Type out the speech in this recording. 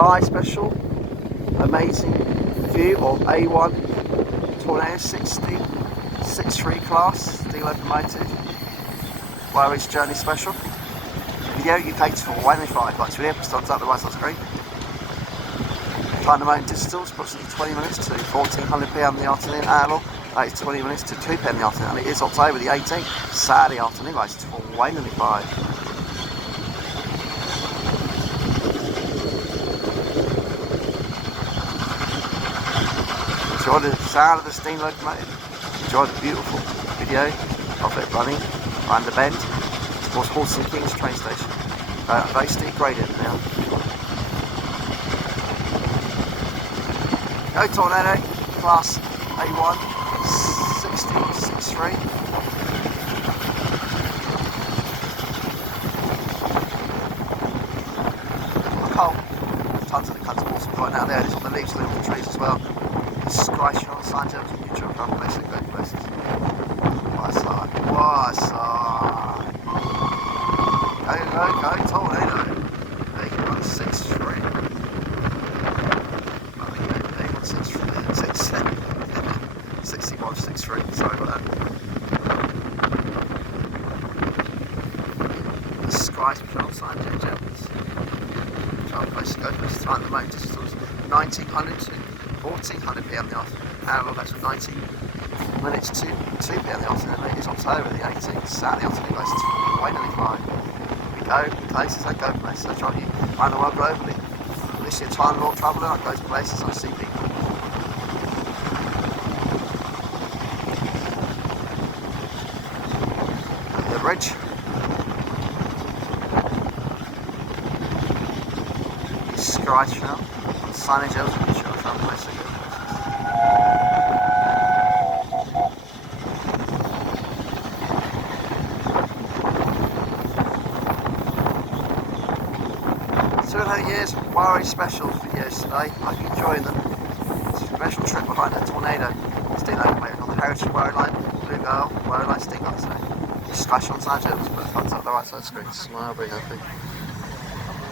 July special. Amazing view of A1 Tornado 6063 class, steel locomotive. Warwick's Journey Special. Video UK to 105 lights video, pistons up the right side screen. Time the mountain distance, approximately 20 minutes to 1400 PM in the afternoon. Analog, that is 20 minutes to 2 PM in the afternoon. And it is October the 18th, Saturday afternoon, lights to 105. Enjoy the sound of the steam locomotive. Enjoy the beautiful video of it running around the bend towards Horton Kings train station. Very steep gradient now. Go Tornado, class A1 6063. Coal. Tons of the cuts of awesome right now there. It's on the leaves, little trees as well. Sky shot, signs of neutral, can't place it, go places. What side? Go, Tornado. 8163. 6163, sorry about that. The Sky shot, signs of Jevons. Can't place it, go places. Time the motor distance 1900 to 1400 PM in the afternoon. Analog, that's 90 minutes to 2 PM in the afternoon. It is October the 18th, Saturday afternoon, guys. It's 105. We go places, I go places. I try to around the world globally. This year, time Lord traveller, I go to places, I see people. The bridge. Sky Channel, signage out from the show, travel places. Years Warwick special videos today. I hope you're enjoying them. It's a special trip behind the Tornado steam locomotive on the Heritage Warwick line, Blue Girl, Warwick line steam locomotive. Sky shot signs, put the thumbs up the right side of the screen. Smile, be happy.